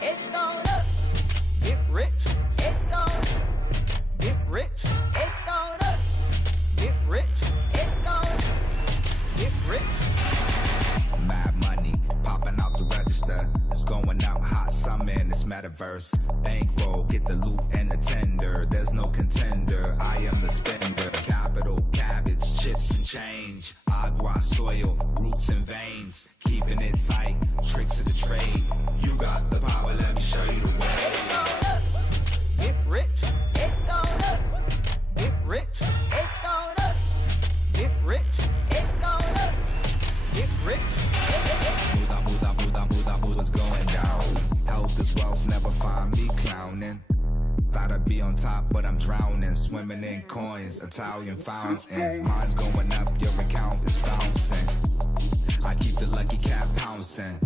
It's gonna get rich. It's gonna get rich. It's gonna get rich. It's gonna get rich. Mad money popping out the register. It's going out hot summer in this metaverse. Bankroll, get the loot and the tender. There's no contender. I am the spender. Capital, cabbage, chips and change. Agua, soil, roots and veins. Keeping it tight. Tricks of the trade. You got the power. Let me show you the way. It's gonna get rich. It's gonna get rich. It's gonna get rich. It's gonna get rich. What's going down? Health is wealth, never find me clowning. Thought I'd be on top, but I'm drowning. Swimming in coins, Italian fountain. Mine's going up, your account is bouncing. I keep the lucky cat pouncing.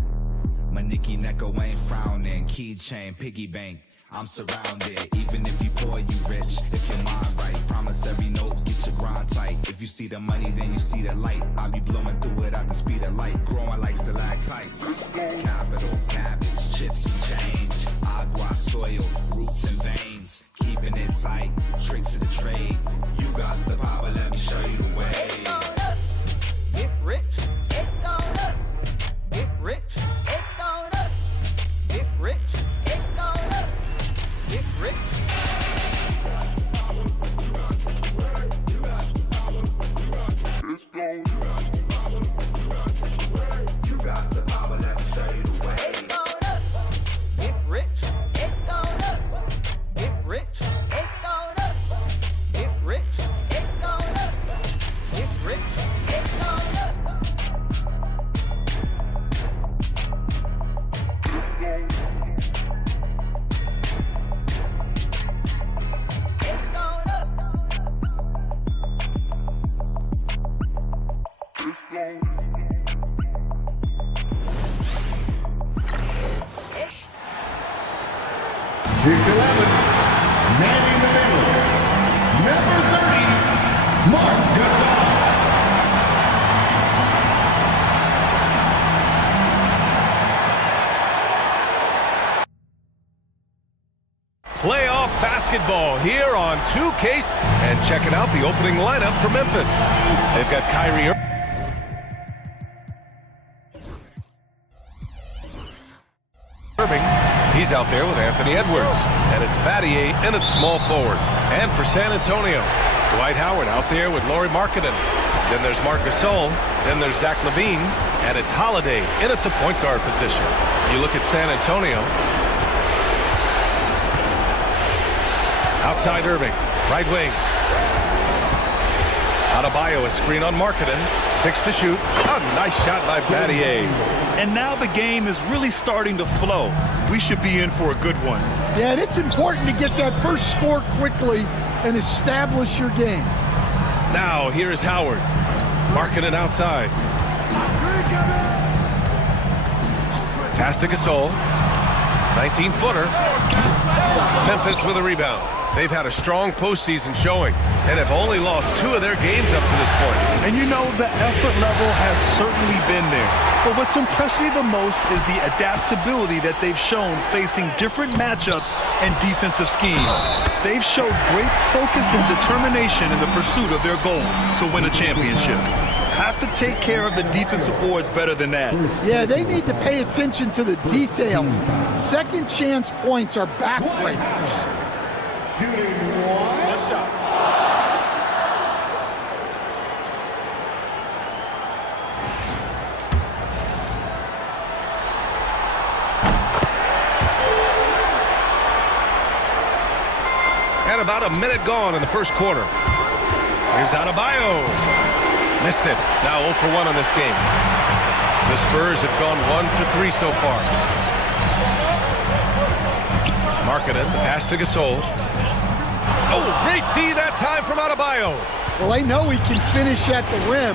My Nicky Necko ain't frowning. Keychain, piggy bank, I'm surrounded. Even if you poor, you rich. If your mind right, promise every note, get your grind tight. If you see the money, then you see the light. I'll be blowing through it at the speed of light. Growing like stalactites. Capital, cabbage, chips and change. Agua, soil, roots and veins. Keeping it tight, tricks of the trade. You got the power, let me show you the way. It's gonna get rich. It's gonna get rich. It's gonna get rich. It's gonna get rich. You got the power, let me show you the way. It's gonna get rich. It's gonna get rich. It's gonna get rich. It's gonna get rich. It's gonna. It's gonna. It's 6'11", manning the middle, number 30, Marc Gasol. Playoff basketball here on 2K. And checking out the opening lineup for Memphis. They've got Kyrie Irving. He's out there with Anthony Edwards. And it's Battier in at small forward. And for San Antonio, Dwight Howard out there with Lauri Markkanen. Then there's Marc Gasol. Then there's Zach LaVine. And it's Holiday in at the point guard position. You look at San Antonio. Outside Irving, right wing. Adebayo, a screen on Markkanen. 6 to shoot. A nice shot by Battier. And now the game is really starting to flow. We should be in for a good one. Yeah, and it's important to get that first score quickly and establish your game. Now, here is Howard. Markkanen outside. Pass to Gasol. 19-footer. Memphis with a rebound. They've had a strong postseason showing and have only lost 2 of their games up to this point. And you know, the effort level has certainly been there. But what's impressed me the most is the adaptability that they've shown facing different matchups and defensive schemes. They've showed great focus and determination in the pursuit of their goal to win a championship. Have to take care of the defensive boards better than that. Yeah, they need to pay attention to the details. Second chance points are backbreakers. Shooting one. Good shot. And about a minute gone in the first quarter. Here's Adebayo. Missed it. Now 0 for 1 in this game. The Spurs have gone 1 for 3 so far. Markkanen, the pass to Gasol. Oh, great D that time from Adebayo. Well, they know he can finish at the rim,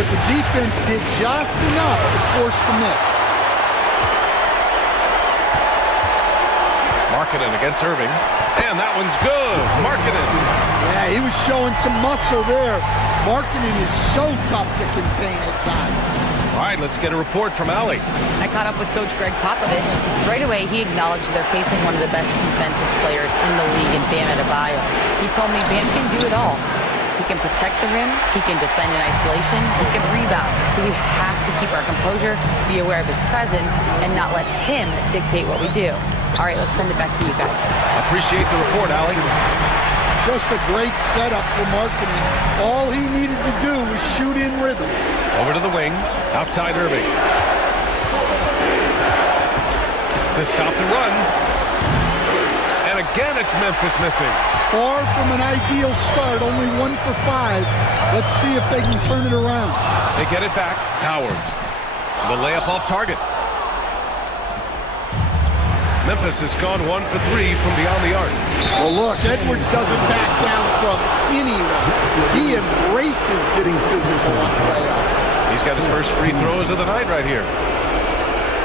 but the defense did just enough to force the miss. Markkanen against Irving. And that one's good. Markkanen. Yeah, he was showing some muscle there. Markkanen is so tough to contain at times. All right, let's get a report from Allie. I caught up with Coach Greg Popovich. Right away, he acknowledged they're facing one of the best defensive players in the league in Bam Adebayo. He told me Bam can do it all. He can protect the rim, he can defend in isolation, he can rebound. So we have to keep our composure, be aware of his presence, and not let him dictate what we do. All right, let's send it back to you guys. Appreciate the report, Allie. Just a great setup for Markkanen. All he needed to do was shoot in rhythm. Over to the wing, outside Irving. To stop the run. And again, it's Memphis missing. Far from an ideal start, only 1 for 5. Let's see if they can turn it around. They get it back. Howard. The layup off target. Memphis has gone 1 for 3 from beyond the arc. Well, look, Edwards doesn't back down from anyone. He embraces getting physical on the layup. He's got his first free throws of the night right here.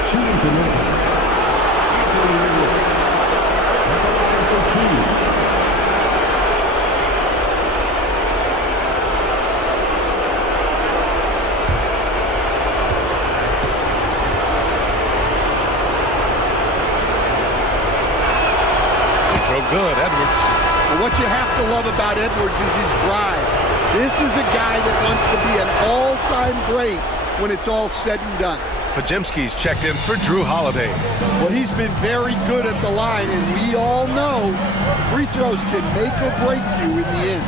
Shooting for Memphis. Good, Edwards. Well, what you have to love about Edwards is his drive. This is a guy that wants to be an all-time great when it's all said and done. Podziemski's checked in for Drew Holiday. Well, he's been very good at the line, and we all know free throws can make or break you in the end.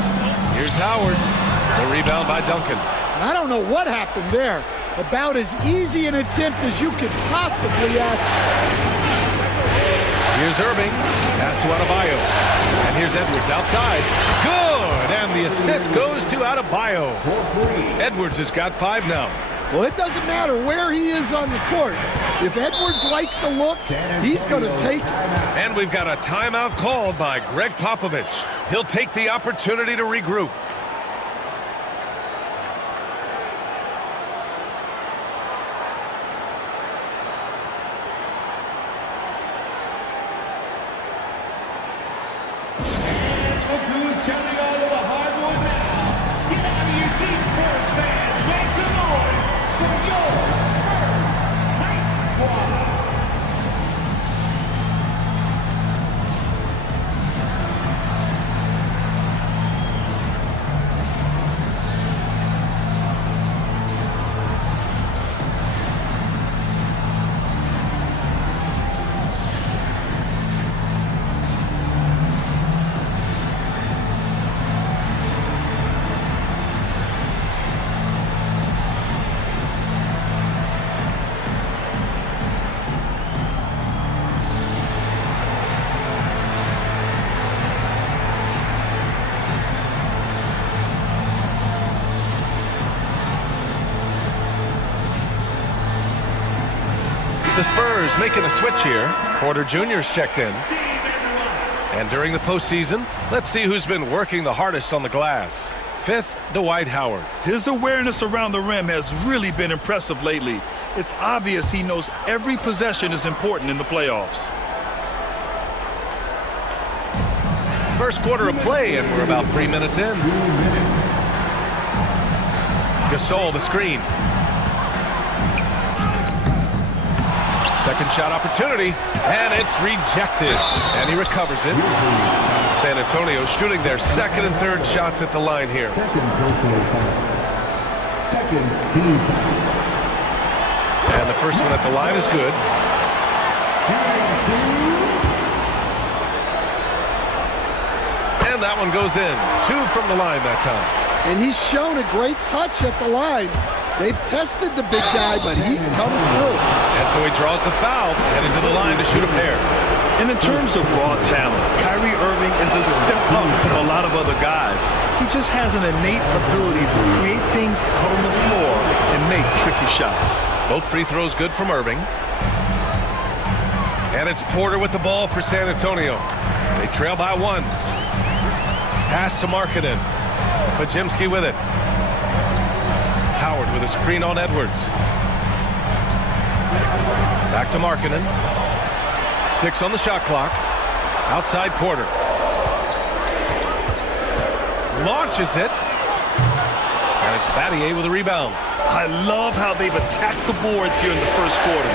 Here's Howard. The rebound by Duncan. I don't know what happened there. About as easy an attempt as you could possibly ask for. Here's Irving. Pass to Adebayo. And here's Edwards outside. Good! And the assist goes to Adebayo. Edwards has got 5 now. Well, it doesn't matter where he is on the court. If Edwards likes a look, he's going to take it. And we've got a timeout called by Greg Popovich. He'll take the opportunity to regroup. The Spurs making a switch here. Porter Jr.'s checked in. And during the postseason, let's see who's been working the hardest on the glass. 5th, Dwight Howard. His awareness around the rim has really been impressive lately. It's obvious he knows every possession is important in the playoffs. First quarter of play, and we're about 3 minutes in. Gasol, the screen. Second shot opportunity, and it's rejected. And he recovers it. San Antonio shooting their second and third shots at the line here. Second personal foul. Second team foul. And the first one at the line is good. And that one goes in. 2 from the line that time. And he's shown a great touch at the line. They've tested the big guy, but he's come through. And so he draws the foul, headed to the line to shoot a pair. And in terms of raw talent, Kyrie Irving is a step up from a lot of other guys. He just has an innate ability to create things out on the floor and make tricky shots. Both free throws good from Irving. And it's Porter with the ball for San Antonio. They trail by 1. Pass to Markkanen. Podziemski with it. Howard with a screen on Edwards. Back to Markkanen. 6 on the shot clock. Outside Porter. Launches it. And it's Battier with a rebound. I love how they've attacked the boards here in the first quarter.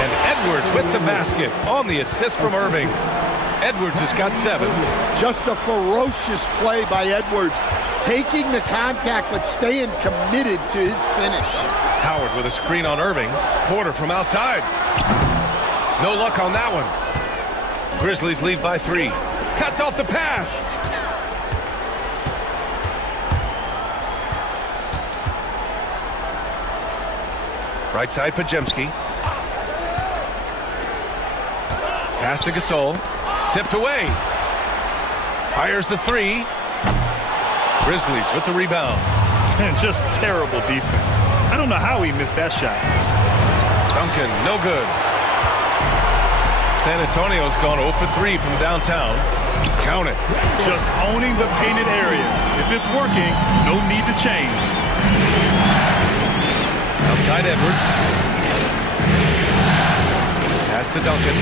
And Edwards with the basket on the assist from Irving. Edwards has got 7. Just a ferocious play by Edwards, taking the contact but staying committed to his finish. Howard with a screen on Irving. Porter from outside. No luck on that one. Grizzlies lead by 3. Cuts off the pass. Right side, Podziemski. Pass to Gasol. Tipped away. Fires the 3. Grizzlies with the rebound. And just terrible defense. I don't know how he missed that shot. Duncan, no good. San Antonio's gone 0 for 3 from downtown. Count it. Just owning the painted area. If it's working, no need to change. Outside Edwards. Pass to Duncan.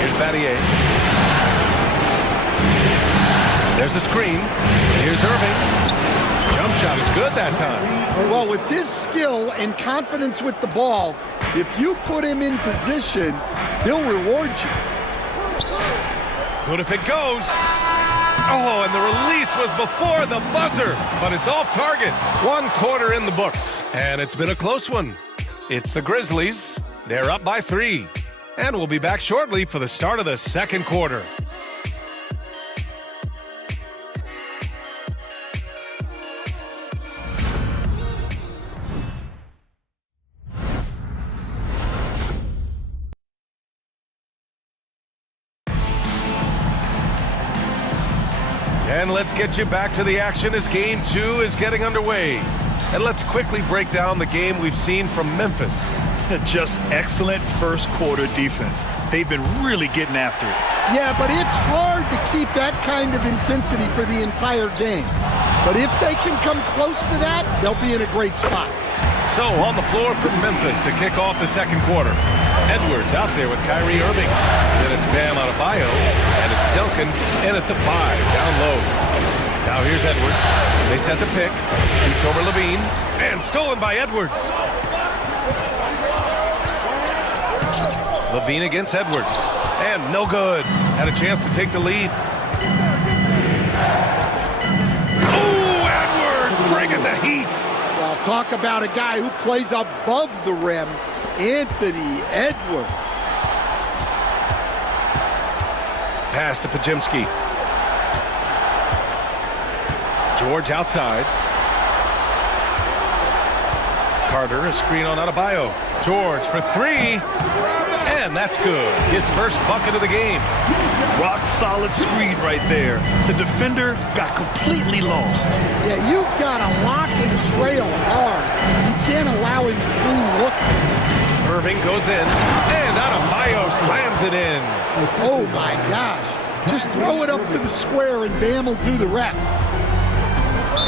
Here's Battier. There's a screen. Here's Irving. Jump shot is good that time. Well, with his skill and confidence with the ball, if you put him in position, he'll reward you. Good if it goes. Oh, and the release was before the buzzer, but it's off target. 1 quarter in the books, and it's been a close one. It's the Grizzlies. They're up by 3, and we'll be back shortly for the start of the second quarter. And let's get you back to the action as Game 2 is getting underway. And let's quickly break down the game we've seen from Memphis. Just excellent first quarter defense. They've been really getting after it. Yeah, but it's hard to keep that kind of intensity for the entire game. But if they can come close to that, they'll be in a great spot. So on the floor for Memphis to kick off the second quarter. Edwards out there with Kyrie Irving. Then it's Bam Adebayo, and it's Duncan in at the 5, down low. Now here's Edwards. They set the pick. Shoots over Levine, and stolen by Edwards. Levine against Edwards, and no good. Had a chance to take the lead. Oh, Edwards bringing the heat. Well, talk about a guy who plays above the rim, Anthony Edwards. Pass to Podziemski. George outside. Carter, a screen on Adebayo. George for 3. And that's good. His first bucket of the game. Rock solid screen right there. The defender got completely lost. Yeah, you've got to lock and trail hard. You can't allow him to clean look. Irving goes in, and Adebayo slams it in. Oh, my gosh. Just throw it up to the square, and Bam will do the rest.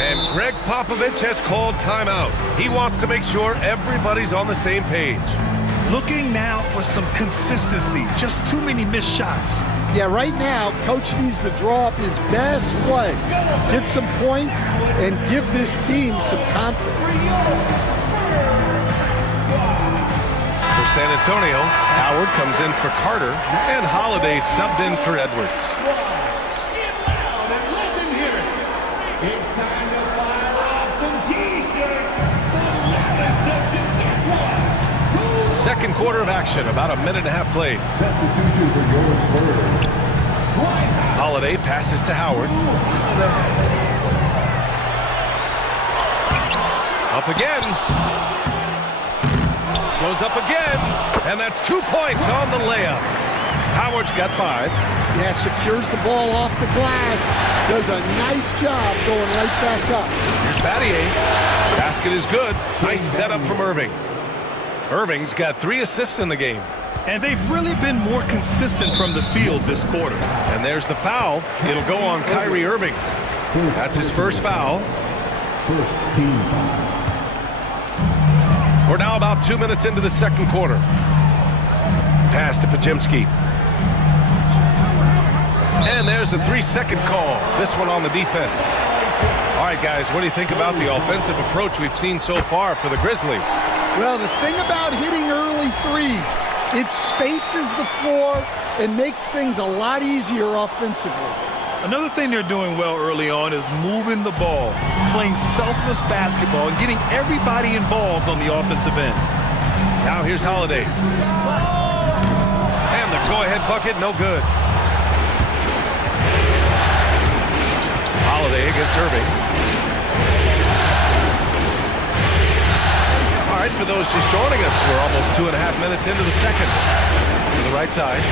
And Greg Popovich has called timeout. He wants to make sure everybody's on the same page. Looking now for some consistency. Just too many missed shots. Yeah, right now, Coach needs to draw up his best play, get some points, and give this team some confidence. For San Antonio, Howard comes in for Carter, and Holiday subbed in for Edwards. Second quarter of action, about a minute and a half played. Holiday passes to Howard. Up again. Goes up again. And that's 2 points on the layup. Howard's got 5. Yeah, secures the ball off the glass. Does a nice job going right back up. Here's Battier. Basket is good. Nice setup from Irving. Irving's got 3 assists in the game. And they've really been more consistent from the field this quarter. And there's the foul. It'll go on Kyrie Irving. That's his first foul. First team foul. We're now about 2 minutes into the second quarter. Pass to Podziemski. And there's a 3-second call. This one on the defense. All right, guys, what do you think about the offensive approach we've seen so far for the Grizzlies? Well, the thing about hitting early threes, it spaces the floor and makes things a lot easier offensively. Another thing they're doing well early on is moving the ball, playing selfless basketball, and getting everybody involved on the offensive end. Now here's Holiday. And the go-ahead bucket, no good. Holiday against Irving. All right, for those just joining us, we're almost 2.5 minutes into the second. To the right side.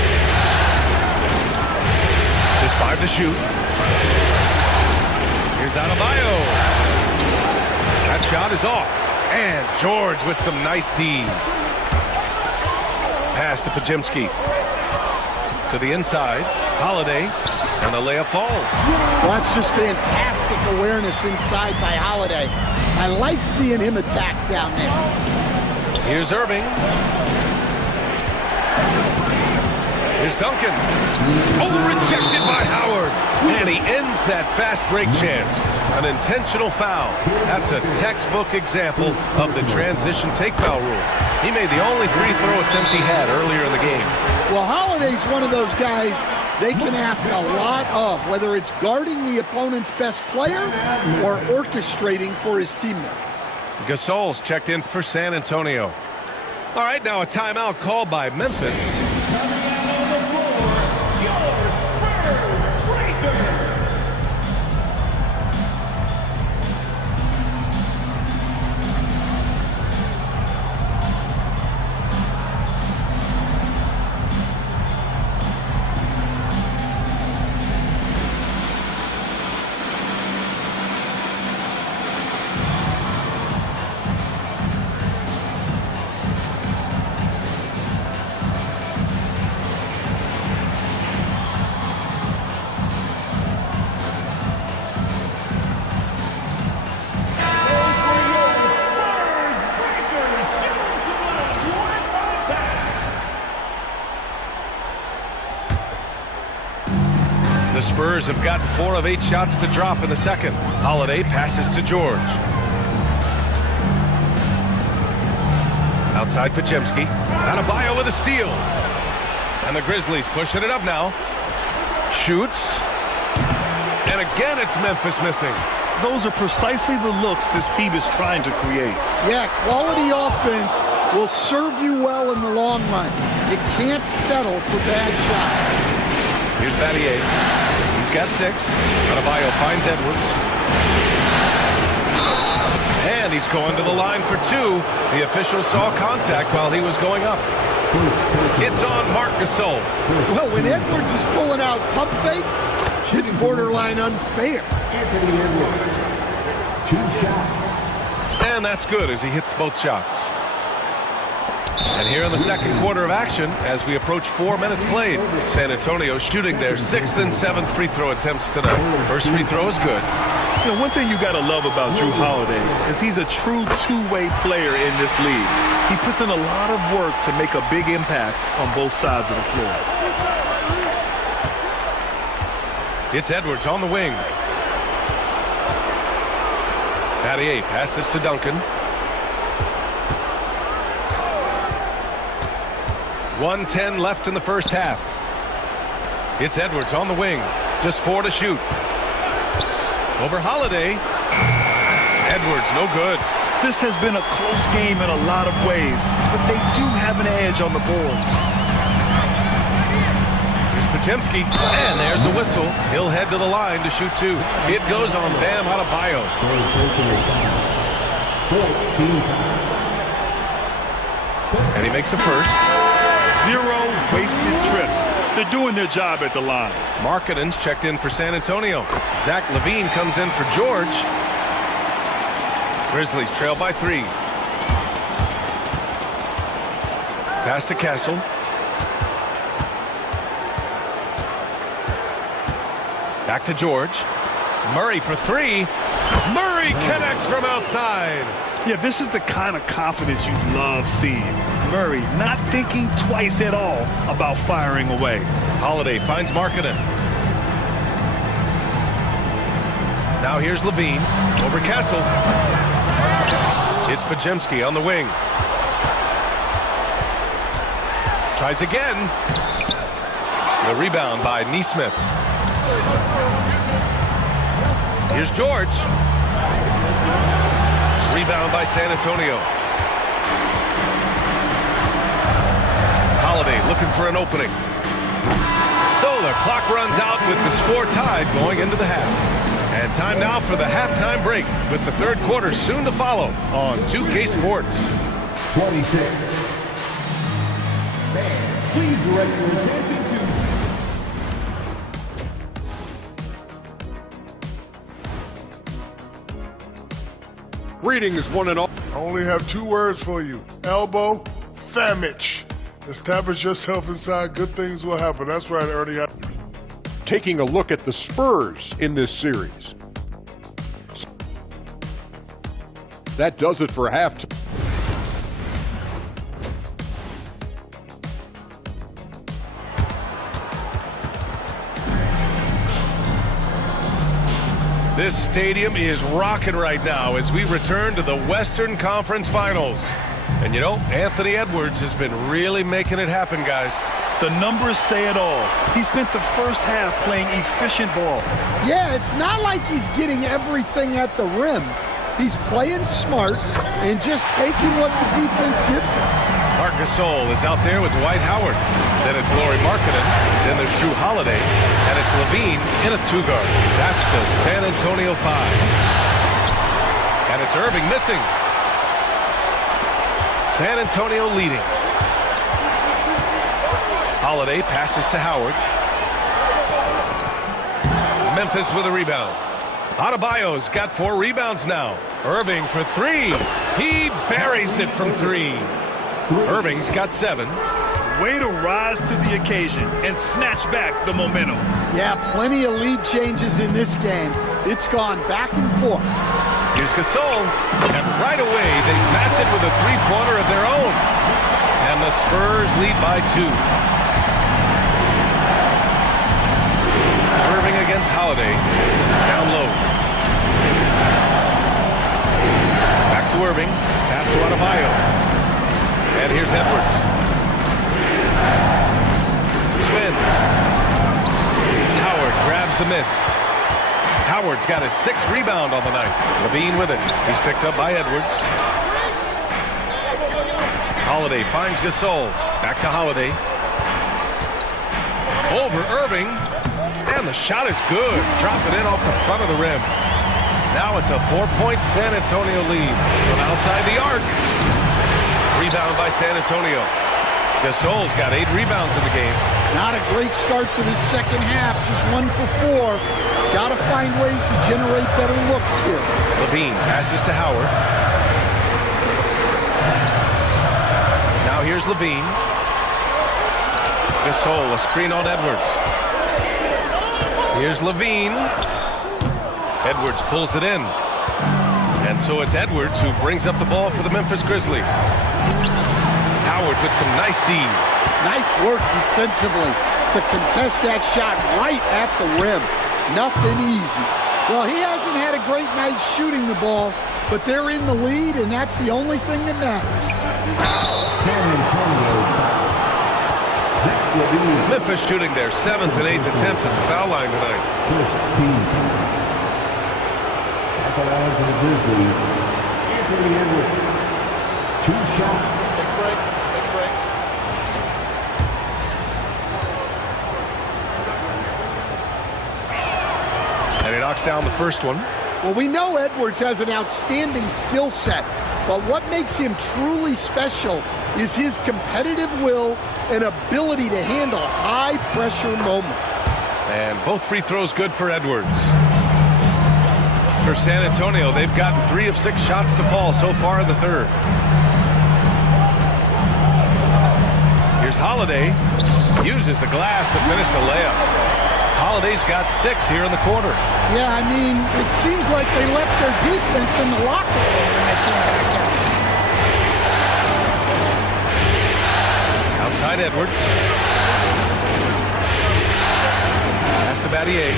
Just 5 to shoot. Here's Adebayo. That shot is off. And George with some nice D. Pass to Podziemski. To the inside. Holiday. And the layup falls. Well, that's just fantastic awareness inside by Holiday. I like seeing him attack down there. Here's Irving. Here's Duncan. Oh, rejected by Howard. And he ends that fast break chance. An intentional foul. That's a textbook example of the transition take foul rule. He made the only free throw attempt he had earlier in the game. Well, Holiday's one of those guys they can ask a lot of, whether it's guarding the opponent's best player or orchestrating for his teammates. Gasol's checked in for San Antonio. All right, now a timeout called by Memphis. The Spurs have gotten 4 of 8 shots to drop in the second. Holiday passes to George. Outside Podziemski. Adebayo with a steal. And the Grizzlies pushing it up now. Shoots. And again it's Memphis missing. Those are precisely the looks this team is trying to create. Yeah, quality offense will serve you well in the long run. You can't settle for bad shots. Here's Battier. He's got 6. Adebayo finds Edwards. And he's going to the line for 2. The official saw contact while he was going up. It's on Marc Gasol. Well, when Edwards is pulling out pump fakes, it's borderline unfair. Anthony Edwards. 2 shots. And that's good as he hits both shots. And here in the second quarter of action, as we approach 4 minutes played, San Antonio shooting their 6th and 7th free throw attempts tonight. First free throw is good. You know, one thing you got to love about Jrue Holiday is he's a true two-way player in this league. He puts in a lot of work to make a big impact on both sides of the floor. It's Edwards on the wing. Battier passes to Duncan. 1:10 left in the first half. It's Edwards on the wing. Just 4 to shoot. Over Holiday. Edwards, no good. This has been a close game in a lot of ways, but they do have an edge on the boards. Here's Podziemski, and there's a whistle. He'll head to the line to shoot 2. It goes on Bam Adebayo. And he makes the first. 0 wasted trips. They're doing their job at the line. Markkanen's checked in for San Antonio. Zach LaVine comes in for George. Grizzlies trail by 3. Pass to Castle. Back to George. Murray for 3. Murray connects from outside. Yeah, this is the kind of confidence you love seeing. Murray not thinking twice at all about firing away. Holiday finds Markkanen. Now here's Levine over Kessel. It's Podziemski on the wing. Tries again. The rebound by Nesmith. Here's George. Rebound by San Antonio. Holiday looking for an opening. So the clock runs out with the score tied going into the half. And time now for the halftime break with the third quarter soon to follow on 2K Sports. 26. Man, please direct your attention to... Greetings, one and all. I only have 2 words for you. Elbow, famich. Establish yourself inside, good things will happen. That's right, Ernie. Taking a look at the Spurs in this series. That does it for halftime. This stadium is rocking right now as we return to the Western Conference Finals. And you know, Anthony Edwards has been really making it happen, guys. The numbers say it all. He spent the first half playing efficient ball. Yeah, it's not like he's getting everything at the rim. He's playing smart and just taking what the defense gives him. Marc Gasol is out there with Dwight Howard. Then it's Lauri Markkanen. Then there's Jrue Holiday. And it's Levine in a 2-guard. That's the San Antonio 5. And it's Irving missing. San Antonio leading. Holiday passes to Howard. Memphis with a rebound. Adebayo's got 4 rebounds now. Irving for 3. He buries it from 3. Irving's got 7. Way to rise to the occasion and snatch back the momentum. Yeah, plenty of lead changes in this game. It's gone back and forth. Here's Gasol, and right away they match it with a 3-pointer of their own. And the Spurs lead by 2. Irving against Holiday, down low. Back to Irving, pass to Adebayo. And here's Edwards. Spins. Howard grabs the miss. Howard's got his 6th rebound on the night. Levine with it. He's picked up by Edwards. Holiday finds Gasol. Back to Holiday. Over Irving. And the shot is good. Drop it in off the front of the rim. Now it's a 4-point San Antonio lead from outside the arc. Rebound by San Antonio. Gasol's got 8 rebounds in the game. Not a great start to the second half. Just 1 for 4. Got to find ways to generate better looks here. Levine passes to Howard. Now here's Levine. Gasol, a screen on Edwards. Here's Levine. Edwards pulls it in. And so it's Edwards who brings up the ball for the Memphis Grizzlies. Howard with some nice D. Nice work defensively to contest that shot right at the rim. Nothing easy. Well, he hasn't had a great night shooting the ball, but they're in the lead, and that's the only thing that matters. San Antonio. Zach LaVine. Memphis shooting their 7th and 8th attempts at the foul line tonight. First team. At the line for the Grizzlies, Anthony Edwards. 2 shots. And he knocks down the first one. Well, we know Edwards has an outstanding skill set, but what makes him truly special is his competitive will and ability to handle high-pressure moments. And both free throws good for Edwards. For San Antonio, they've gotten 3 of 6 shots to fall so far in the third. Here's Holiday. Uses the glass to finish the layup. Holiday's got 6 here in the quarter. Yeah, I mean, it seems like they left their defense in the locker room when they came back out. Outside Edwards. Pass to Battier.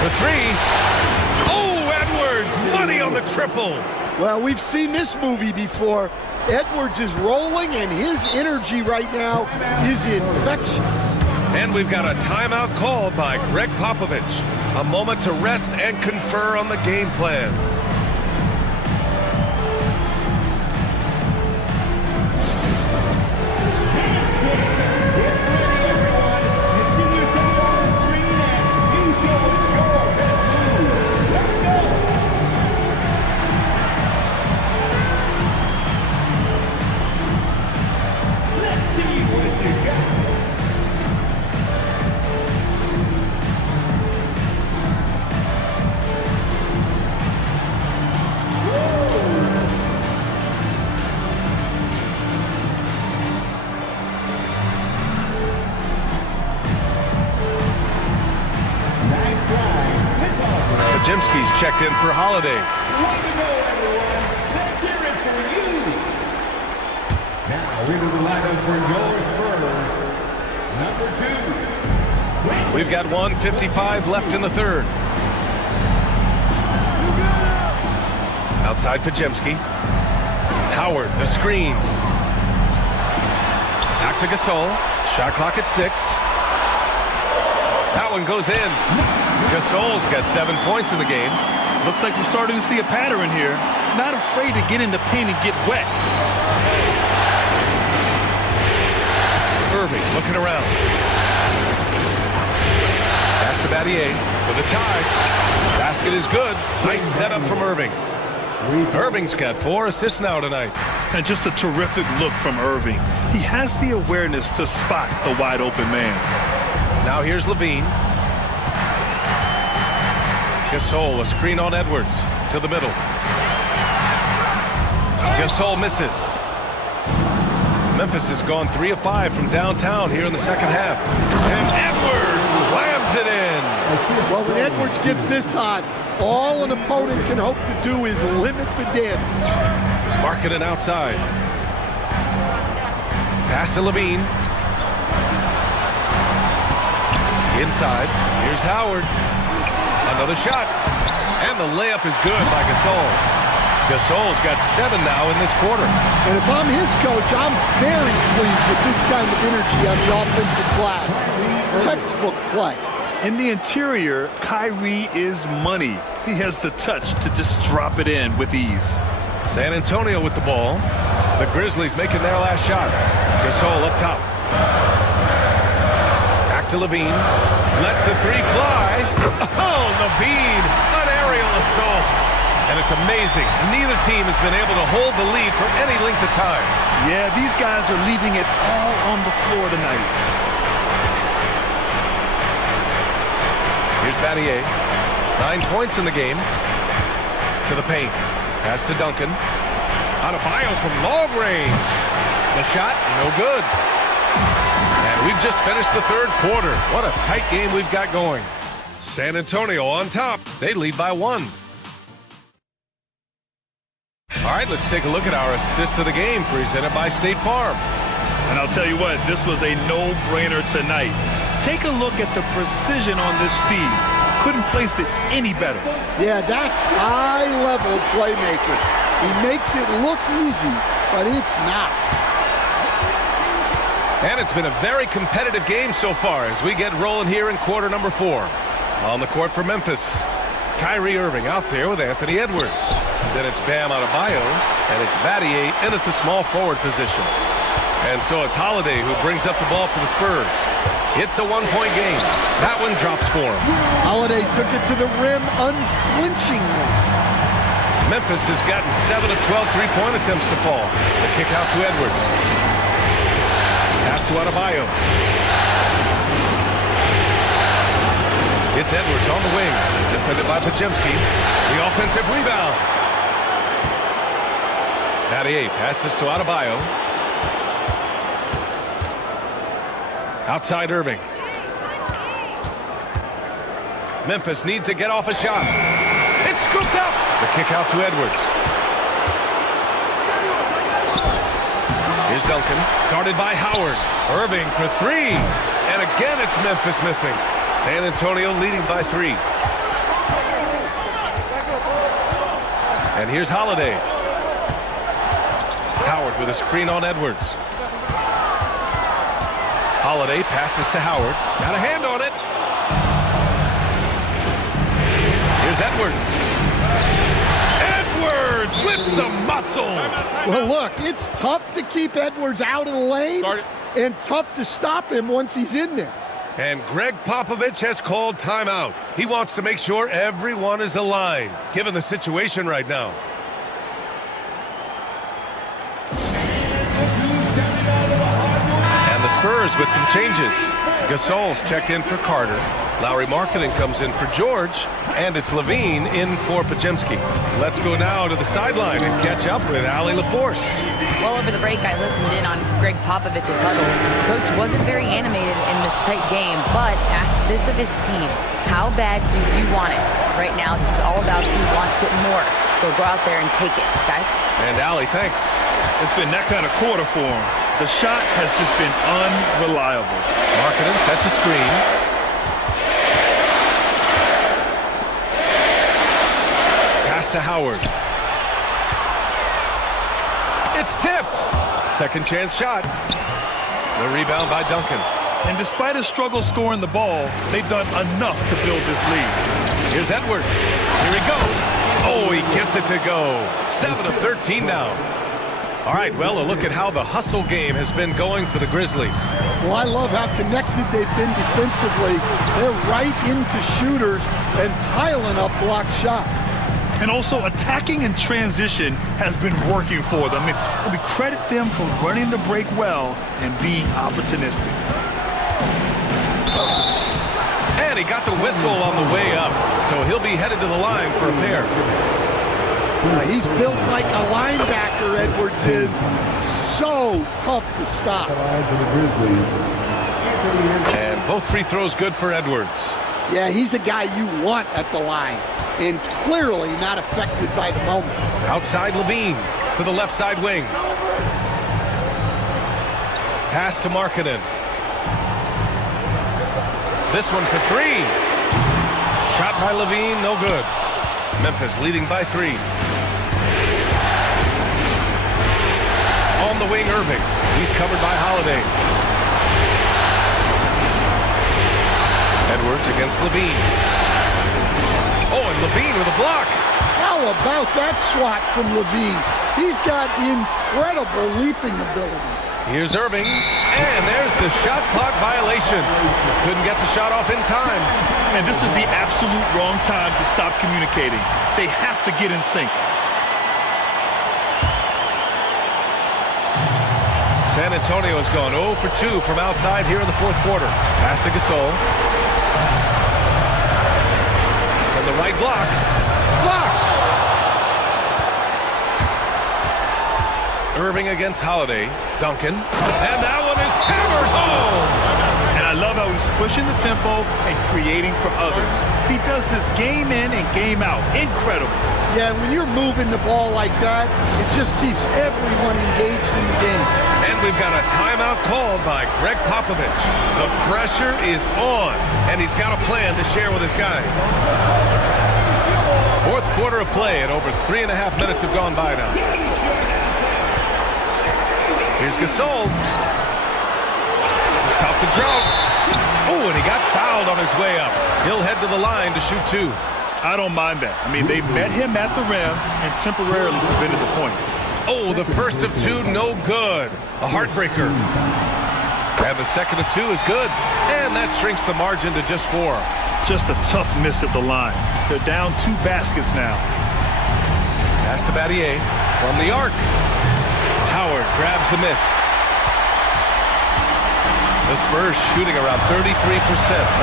For 3. money on the triple. Well, we've seen this movie before. Edwards is rolling, and his energy right now is infectious. And we've got a timeout called by Greg Popovich. A moment to rest and confer on the game plan. Jimsky's checked in for Holiday. Let's hear it for you. Now into the lineup for your Spurs. Number 2. We've got 1:55 left in the third. Outside Pajemski. Howard, the screen. Back to Gasol. Shot clock at 6. That one goes in. Gasol's got 7 points in the game. Looks like we're starting to see a pattern here. Not afraid to get in the paint and get wet. Irving looking around. Pass to Battier for the tie. Basket is good. Nice setup from Irving. Irving's got 4 assists now tonight. And just a terrific look from Irving. He has the awareness to spot the wide open man. Now here's Levine. Gasol, a screen on Edwards to the middle. Gasol misses. Memphis has gone 3 of 5 from downtown here in the second half. And Edwards slams it in. Well, when Edwards gets this hot, all an opponent can hope to do is limit the damage. Markkanen outside. Pass to Levine. Inside. Here's Howard. Another shot. And the layup is good by Gasol. Gasol's got 7 now in this quarter. And if I'm his coach, I'm very pleased with this kind of energy on the offensive glass. Textbook play. In the interior, Kyrie is money. He has the touch to just drop it in with ease. San Antonio with the ball. The Grizzlies making their last shot. Gasol up top. Back to Levine. Lets the 3 fly. Oh, Levine, an aerial assault. And it's amazing. Neither team has been able to hold the lead for any length of time. Yeah, these guys are leaving it all on the floor tonight. Here's Battier. 9 points in the game. To the paint. Pass to Duncan. Adebayo from long range. The shot, no good. And we've just finished the third quarter. What a tight game we've got going. San Antonio on top. They lead by 1. All right, let's take a look at our assist of the game presented by State Farm. And I'll tell you what, this was a no-brainer tonight. Take a look at the precision on this feed. Couldn't place it any better. Yeah, that's high-level playmaking. He makes it look easy, but it's not. And it's been a very competitive game so far as we get rolling here in quarter number 4. On the court for Memphis, Kyrie Irving out there with Anthony Edwards. Then it's Bam Adebayo, and it's Battier in at the small forward position. And so it's Holiday who brings up the ball for the Spurs. It's a 1-point game. That one drops for him. Holiday took it to the rim unflinchingly. Memphis has gotten 7 of 12 3-point attempts to fall. The kick out to Edwards. Pass to Adebayo. It's Edwards on the wing. Defended by Pajemski. The offensive rebound. Battier passes to Adebayo. Outside Irving. Memphis needs to get off a shot. It's scooped up. The kick out to Edwards. Here's Duncan. Guarded by Howard. Irving for 3. And again it's Memphis missing. San Antonio leading by 3. And here's Holiday. Howard with a screen on Edwards. Holiday passes to Howard. Got a hand on it. Here's Edwards. Edwards with some muscle. Well, look, it's tough to keep Edwards out of the lane and tough to stop him once he's in there. And Greg Popovich has called timeout. He wants to make sure everyone is aligned, given the situation right now. And the Spurs with some changes. Gasol's checked in for Carter. Lauri Markkanen comes in for George. And it's Levine in for Podziemski. Let's go now to the sideline and catch up with Allie LaForce. Well, over the break, I listened in on Greg Popovich's huddle. Coach wasn't very animated in this tight game, but asked this of his team. How bad do you want it? Right now, it's all about who wants it more. So go out there and take it, guys. And Allie, thanks. It's been that kind of quarter for him. The shot has just been unreliable. Markkanen sets a screen. Pass to Howard. It's tipped. Second chance shot. The rebound by Duncan. And despite a struggle scoring the ball, they've done enough to build this lead. Here's Edwards. Here he goes. Oh, he gets it to go. 7 of 13 now. All right, well, a look at how the hustle game has been going for the Grizzlies. Well, I love how connected they've been defensively. They're right into shooters and piling up block shots. And also attacking in transition has been working for them. I mean, we credit them for running the break well and being opportunistic. And he got the whistle on the way up, so he'll be headed to the line for a pair. He's built like a linebacker, Edwards is. So tough to stop. And both free throws good for Edwards. Yeah, he's a guy you want at the line, and clearly not affected by the moment. Outside Levine to the left side wing. Pass to Markkanen. This one for three. Shot by Levine, no good. Memphis leading by 3. On the wing, Irving. He's covered by Holiday. Edwards against Levine. Oh, and Levine with a block. How about that swat from Levine? He's got incredible leaping ability. Here's Irving, and there's the shot clock violation. Couldn't get the shot off in time. And this is the absolute wrong time to stop communicating. They have to get in sync. San Antonio has gone 0 for 2 from outside here in the fourth quarter. Pass to Gasol. From the right block. Blocked! Irving against Holiday. Duncan. And that one is hammered home! And I love how he's pushing the tempo and creating for others. He does this game in and game out. Incredible. Yeah, when you're moving the ball like that, it just keeps everyone engaged in the game. And we've got a timeout called by Greg Popovich. The pressure is on, and he's got a plan to share with his guys. Fourth quarter of play, and over 3.5 minutes have gone by now. Here's Gasol. This is tough to drop. Oh, and he got fouled on his way up. He'll head to the line to shoot 2. I don't mind that. I mean, they met him at the rim and temporarily prevented the points. Oh, the first of 2, no good. A heartbreaker. And the second of 2 is good. And that shrinks the margin to just 4. Just a tough miss at the line. They're down 2 baskets now. Pass to Battier from the arc. Howard grabs the miss. The Spurs shooting around 33%.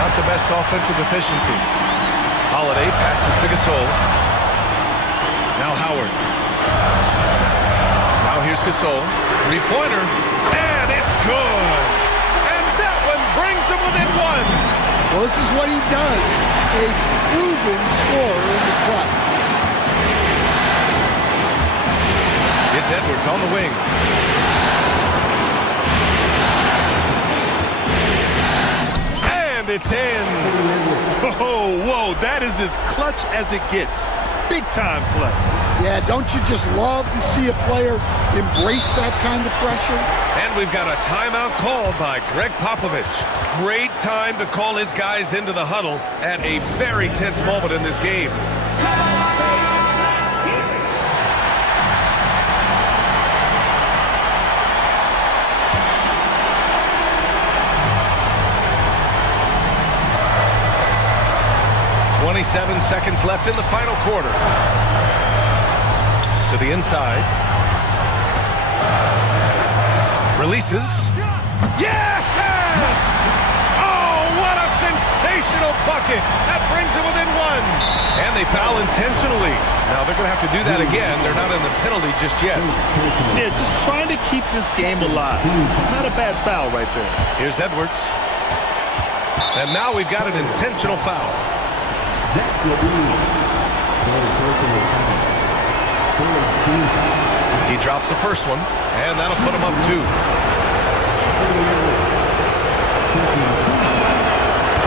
Not the best offensive efficiency. Holiday passes to Gasol. Now Howard. Now here's Gasol. 3-pointer. And it's good. And that one brings them within 1. Well, this is what he does. A proven scorer in the clutch. It's Edwards on the wing. And it's in. Whoa, that is as clutch as it gets. Big time play. Yeah, don't you just love to see a player embrace that kind of pressure? And we've got a timeout called by Greg Popovich. Great time to call his guys into the huddle at a very tense moment in this game. "27 seconds left in the final quarter." To the inside. Releases. Yes! Oh, what a sensational bucket. That brings it within one. And they foul intentionally. Now they're going to have to do that again. They're not in the penalty just yet. Yeah, just trying to keep this game alive. Not a bad foul right there. Here's Edwards. And now we've got an intentional foul. Zach LaVine. He drops the first one, and that'll put him up 2.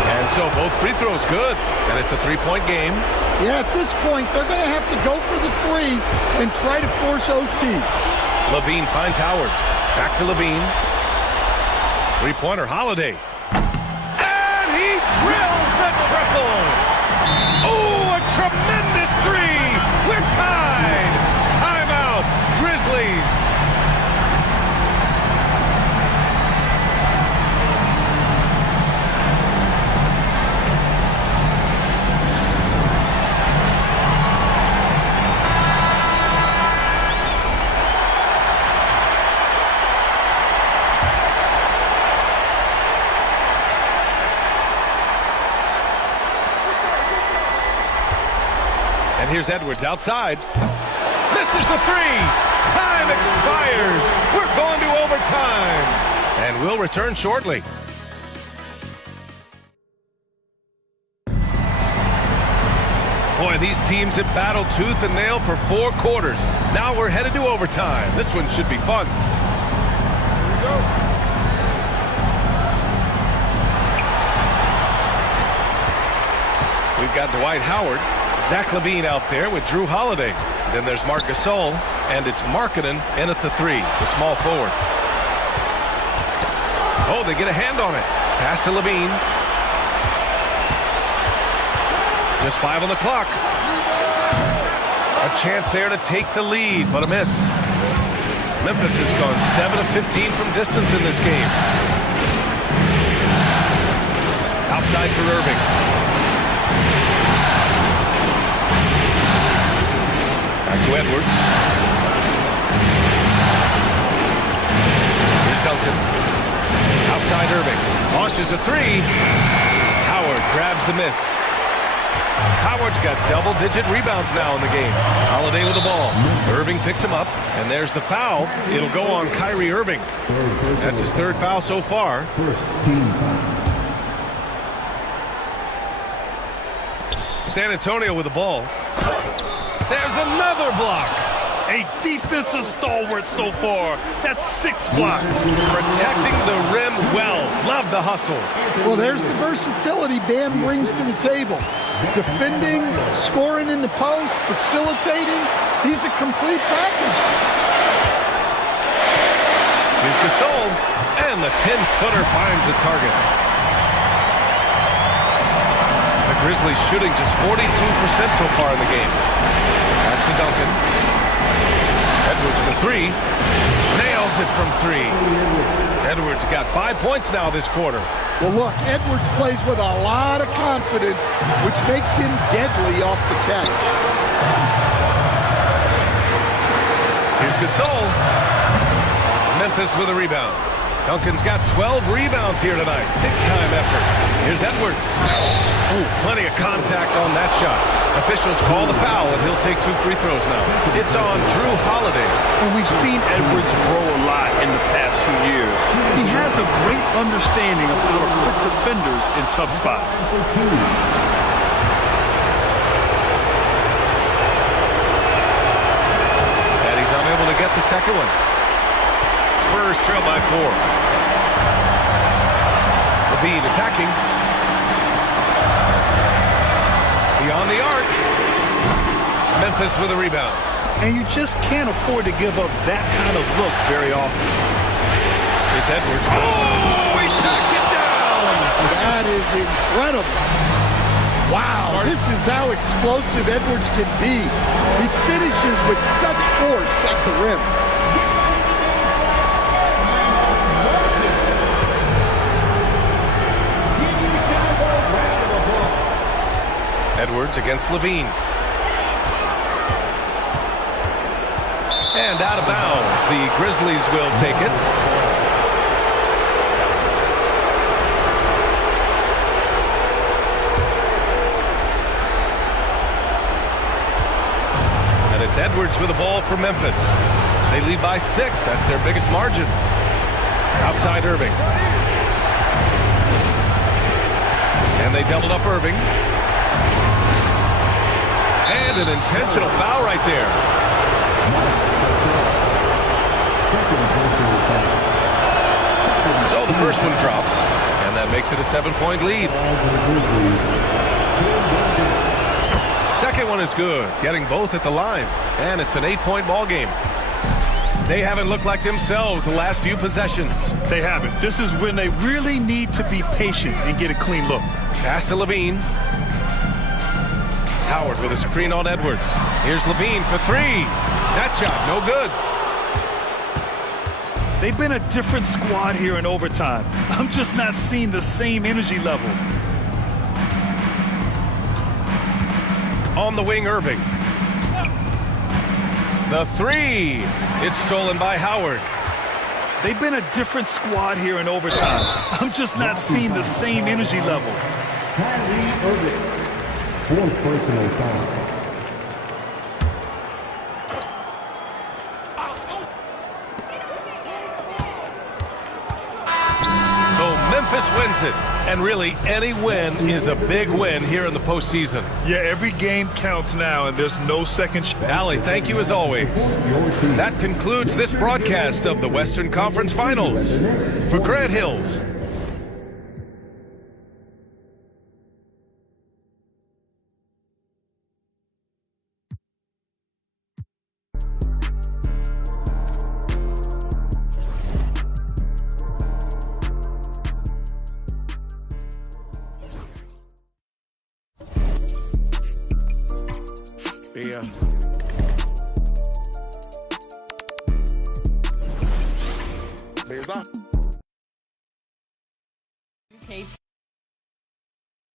And so both free throws good, and it's a 3-point game. Yeah, at this point, they're going to have to go for the 3 and try to force OT. LaVine finds Howard. Back to LaVine. Three-pointer, Holiday. And he drills the triple. Oh, a tremendous 3. We're tied. Timeout, Grizzlies. And here's Edwards outside. Misses the 3. Time expires. We're going to overtime. And we'll return shortly. Boy, these teams have battled tooth and nail for 4 quarters. Now we're headed to overtime. This one should be fun. Here we go. We've got Dwight Howard. Zach LaVine out there with Drew Holiday. Then there's Marc Gasol, and it's Markkanen in at the 3, the small forward. Oh, they get a hand on it. Pass to LaVine. Just 5 on the clock. A chance there to take the lead, but a miss. Memphis has gone 7 of 15 from distance in this game. Outside for Irving. Back to Edwards. Here's Duncan. Outside Irving. Launches a 3. Howard grabs the miss. Howard's got double-digit rebounds now in the game. Holiday with the ball. Irving picks him up, and there's the foul. It'll go on Kyrie Irving. That's his 3rd foul so far. San Antonio with the ball. There's another block. A defensive stalwart so far. That's 6 blocks. Protecting the rim well. Love the hustle. Well, there's the versatility Bam brings to the table. Defending, scoring in the post, facilitating. He's a complete package. Here's Gasol, and the 10-footer finds the target. The Grizzlies shooting just 42% so far in the game. Pass to Duncan. Edwards for 3. Nails it from 3. Edwards got 5 points now this quarter. Well, look, Edwards plays with a lot of confidence, which makes him deadly off the catch. Here's Gasol. Memphis with a rebound. Duncan's got 12 rebounds here tonight. Big-time effort. Here's Edwards. Oh, plenty of contact on that shot. Officials call the foul, and he'll take 2 free throws now. It's on Drew Holiday. And we've seen Edwards grow a lot in the past few years. He has a great understanding of how to put defenders in tough spots. And he's unable to get the second one. Spurs trail by 4. LaVine attacking. Beyond the arc. Memphis with a rebound. And you just can't afford to give up that kind of look very often. It's Edwards. Oh, he knocks it down! That is incredible. Wow, this is how explosive Edwards can be. He finishes with such force at the rim. Edwards against Levine. And out of bounds. The Grizzlies will take it. And it's Edwards with the ball for Memphis. They lead by 6. That's their biggest margin. Outside Irving. And they doubled up Irving. And an intentional foul right there. So the first one drops, and that makes it a 7-point lead. Second one is good, getting both at the line, and it's an 8-point ball game. They haven't looked like themselves the last few possessions. They haven't. This is when they really need to be patient and get a clean look. Pass to Levine. Howard with a screen on Edwards. Here's Levine for 3. That shot, no good. They've been a different squad here in overtime. I'm just not seeing the same energy level. On the wing, Irving. The 3. It's stolen by Howard. They've been a different squad here in overtime. I'm just not seeing the same energy level. Kyrie Irving. 4th personal foul. Memphis wins it, and really any win is a big win here in the postseason. Yeah, every game counts now, and there's no second chance. Allie, thank you as always. That concludes this broadcast of the Western Conference Finals. For Grant Hills, Yeah. Beza.